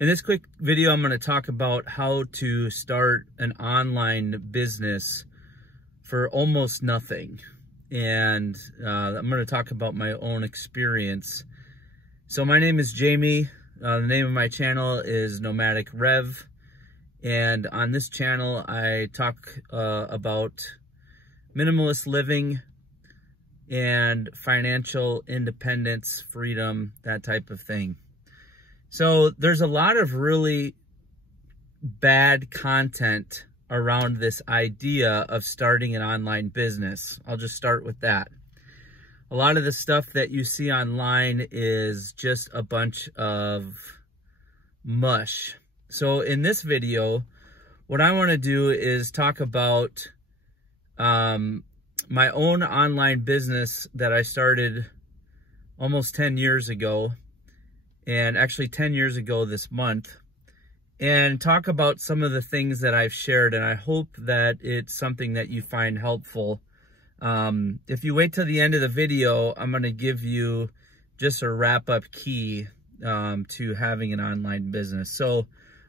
In this quick video, I'm going to talk about how to start an online business for almost nothing. And I'm going to talk about my own experience. So my name is Jamie. The name of my channel is Nomadic Rev. And on this channel, I talk about minimalist living and financial independence, freedom, that type of thing. So there's a lot of really bad content around this idea of starting an online business. I'll just start with that. A lot of the stuff that you see online is just a bunch of mush. So in this video, what I want to do is talk about my own online business that I started almost 10 years ago. And actually 10 years ago this month, and talk about some of the things that I've shared, and I hope that it's something that you find helpful. If you wait till the end of the video, I'm going to give you just a wrap-up key to having an online business. So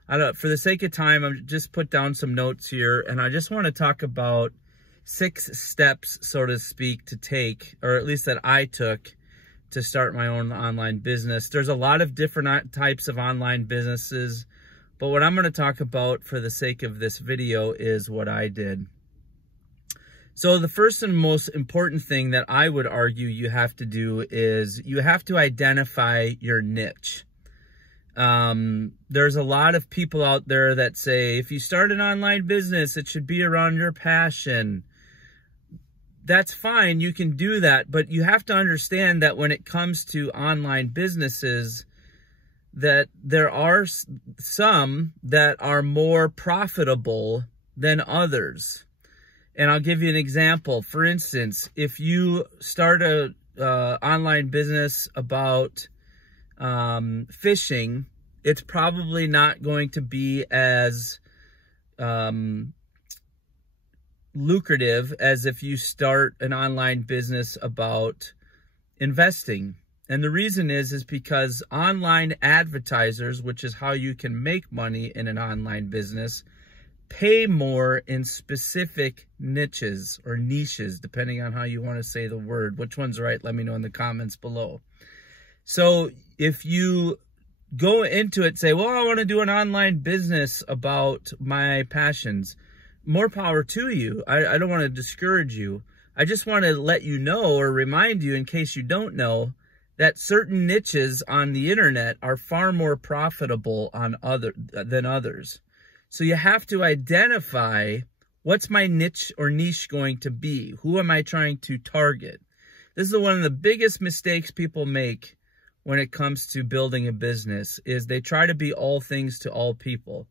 for the sake of time, I've just put down some notes here, and I just want to talk about 6 steps, so to speak, to take, or at least that I took, to start my own online business. There's a lot of different types of online businesses, but what I'm going to talk about for the sake of this video is what I did. So the first and most important thing that I would argue you have to do is you have to identify your niche. There's a lot of people out there that say, if you start an online business, it should be around your passion. That's fine, you can do that, but you have to understand that when it comes to online businesses, that there are some that are more profitable than others. And I'll give you an example. For instance, if you start a online business about fishing, it's probably not going to be as lucrative as if you start an online business about investing. And the reason is because online advertisers, which is how you can make money in an online business, pay more in specific niches or niches, depending on how you want to say the word. Which one's right? Let me know in the comments below. So if you go into it, say, well, I want to do an online business about my passions, more power to you. I don't want to discourage you. I just want to let you know, or remind you in case you don't know, that certain niches on the internet are far more profitable than others. So you have to identify, what's my niche or niche going to be? Who am I trying to target? This is one of the biggest mistakes people make when it comes to building a business, is they try to be all things to all people.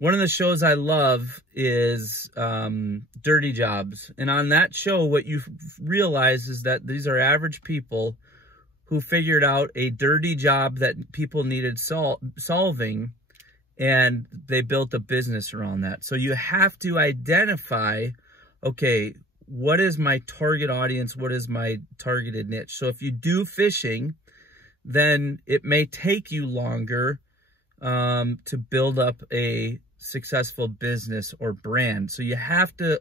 One of the shows I love is Dirty Jobs. And on that show, what you realize is that these are average people who figured out a dirty job that people needed solving, and they built a business around that. So you have to identify, okay, what is my target audience? What is my targeted niche? So if you do fishing, then it may take you longer to build up a successful business or brand. So you have to,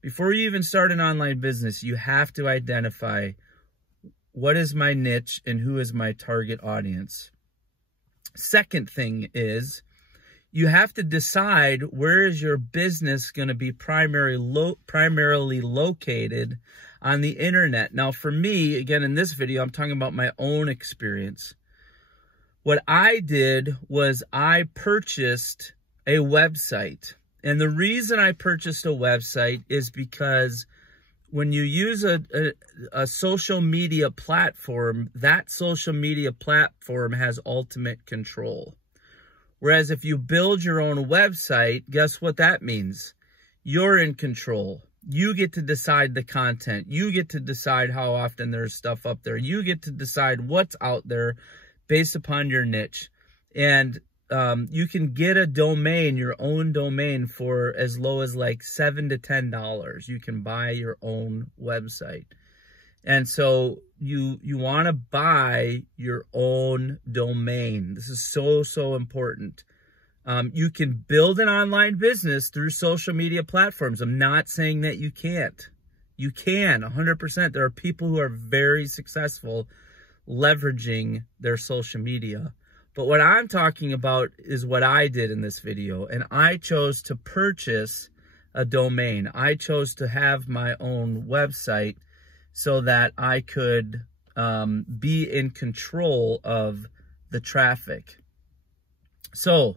before you even start an online business, you have to identify, what is my niche and who is my target audience. Second thing is, you have to decide, where is your business going to be primarily located on the internet. Now for me, again, in this video, I'm talking about my own experience. What I did was I purchased a website. And the reason I purchased a website is because when you use a social media platform, that social media platform has ultimate control. Whereas if you build your own website, guess what that means? You're in control. You get to decide the content. You get to decide how often there's stuff up there. You get to decide what's out there based upon your niche. And you can get a domain, your own domain, for as low as like $7 to $10. You can buy your own website. And so you want to buy your own domain. This is so important. You can build an online business through social media platforms. I'm not saying that you can't. You can, 100%. There are people who are very successful leveraging their social media. But what I'm talking about is what I did in this video. And I chose to purchase a domain. I chose to have my own website so that I could be in control of the traffic. So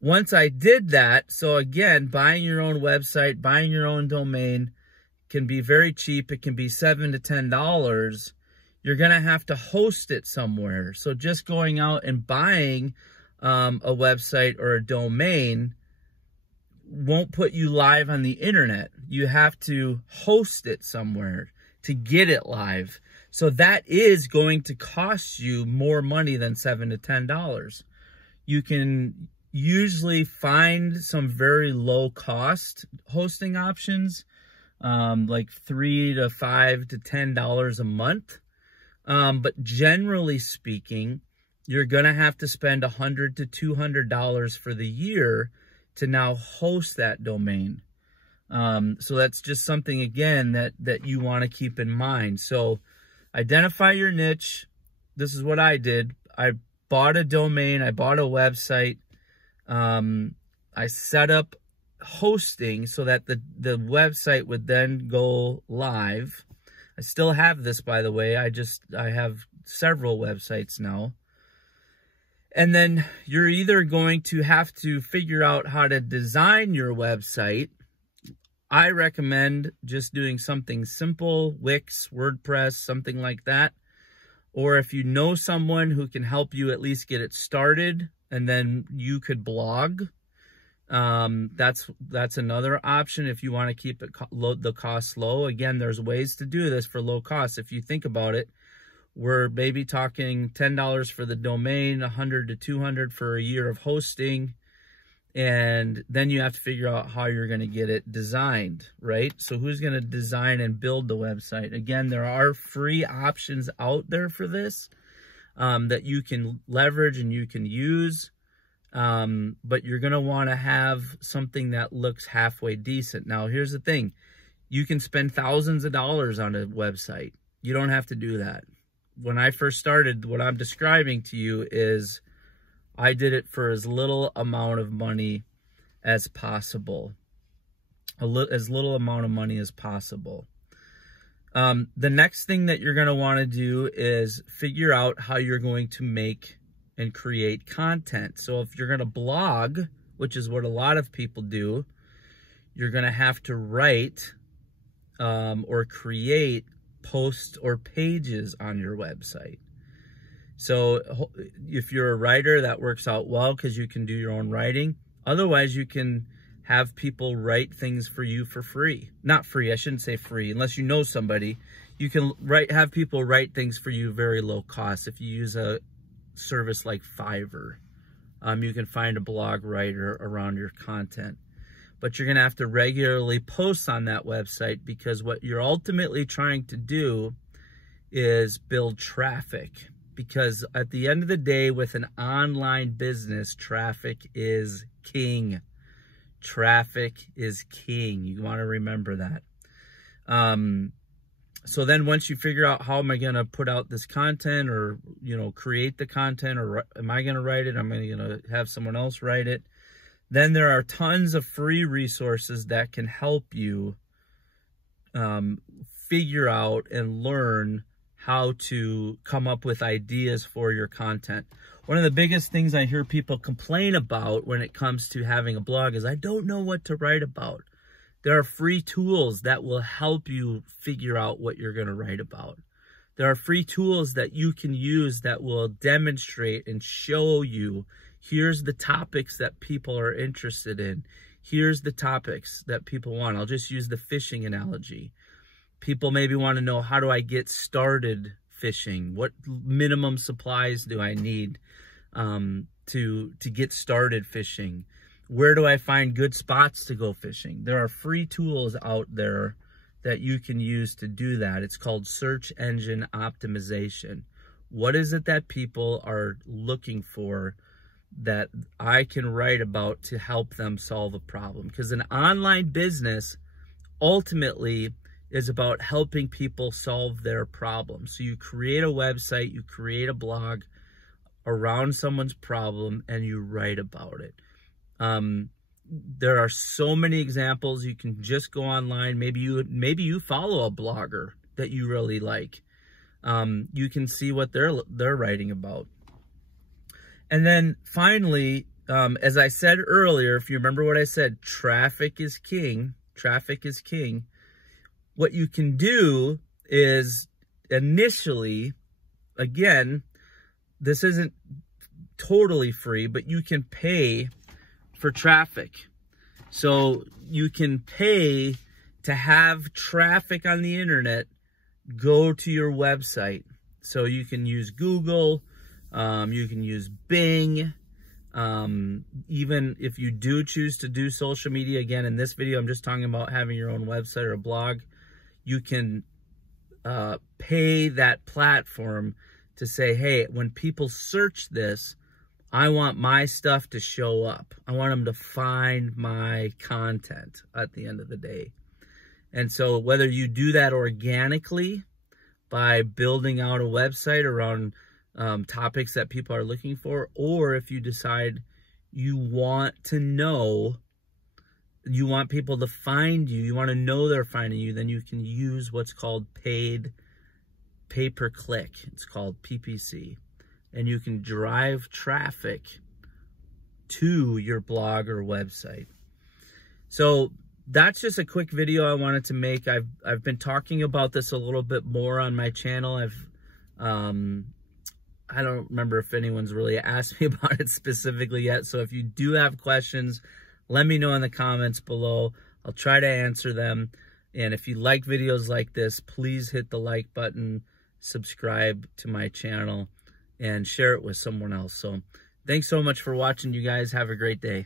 once I did that, so again, buying your own website, buying your own domain can be very cheap. It can be $7 to $10. You're going to have to host it somewhere. So just going out and buying a website or a domain won't put you live on the internet. You have to host it somewhere to get it live. So that is going to cost you more money than $7 to $10. You can usually find some very low cost hosting options, like $3 to $5 to $10 a month. But generally speaking, you're going to have to spend $100 to $200 for the year to now host that domain. So that's just something, again, that you want to keep in mind. So identify your niche. This is what I did. I bought a domain. I bought a website. I set up hosting so that the website would then go live. I still have this, by the way. I have several websites now. And then you're either going to have to figure out how to design your website. I recommend just doing something simple, Wix, WordPress, something like that. Or if you know someone who can help you at least get it started, and then you could blog. That's another option if you want to keep it the cost low. Again, there's ways to do this for low cost. If you think about it, we're maybe talking $10 for the domain, $100 to $200 for a year of hosting, and then you have to figure out how you're going to get it designed, right? So who's going to design and build the website? Again, there are free options out there for this that you can leverage and you can use. But you're going to want to have something that looks halfway decent. Now, here's the thing. You can spend thousands of dollars on a website. You don't have to do that. When I first started, what I'm describing to you is I did it for as little amount of money as possible. As little amount of money as possible. The next thing that you're going to want to do is figure out how you're going to make and create content. So if you're going to blog, which is what a lot of people do, you're going to have to write or create posts or pages on your website. So if you're a writer, that works out well because you can do your own writing. Otherwise, you can have people write things for you for free. Not free, I shouldn't say free, unless you know somebody. You can have people write things for you very low cost. If you use a service like Fiverr, you can find a blog writer around your content. But you're going to have to regularly post on that website because what you're ultimately trying to do is build traffic. Because at the end of the day, with an online business, traffic is king. Traffic is king. You want to remember that. So then once you figure out how am I going to put out this content, or, you know, create the content, or am I going to write it? Am I going to have someone else write it? Then there are tons of free resources that can help you figure out and learn how to come up with ideas for your content. One of the biggest things I hear people complain about when it comes to having a blog is, I don't know what to write about. There are free tools that will help you figure out what you're going to write about. There are free tools that you can use that will demonstrate and show you, here's the topics that people are interested in. Here's the topics that people want. I'll just use the fishing analogy. People maybe want to know, how do I get started fishing? What minimum supplies do I need to get started fishing? Where do I find good spots to go fishing? There are free tools out there that you can use to do that. It's called search engine optimization. What is it that people are looking for that I can write about to help them solve a problem? Because an online business ultimately is about helping people solve their problems. So you create a website, you create a blog around someone's problem, and you write about it. There are so many examples. You can just go online. Maybe you follow a blogger that you really like. You can see what they're writing about. And then finally, as I said earlier, if you remember what I said, traffic is king. Traffic is king. What you can do is initially, again, this isn't totally free, but you can pay for traffic. So you can pay to have traffic on the internet go to your website. So you can use Google, you can use Bing, even if you do choose to do social media. Again, in this video, I'm just talking about having your own website or a blog. You can pay that platform to say, hey, when people search this, I want my stuff to show up. I want them to find my content at the end of the day. And so whether you do that organically by building out a website around topics that people are looking for, or if you decide you want to know, you want people to find you, you want to know they're finding you, then you can use what's called paid pay-per-click. It's called PPC. And you can drive traffic to your blog or website. So that's just a quick video I wanted to make. I've been talking about this a little bit more on my channel. I don't remember if anyone's really asked me about it specifically yet. So if you do have questions, let me know in the comments below. I'll try to answer them. And if you like videos like this, please hit the like button, subscribe to my channel, and share it with someone else. So thanks so much for watching, you guys. Have a great day.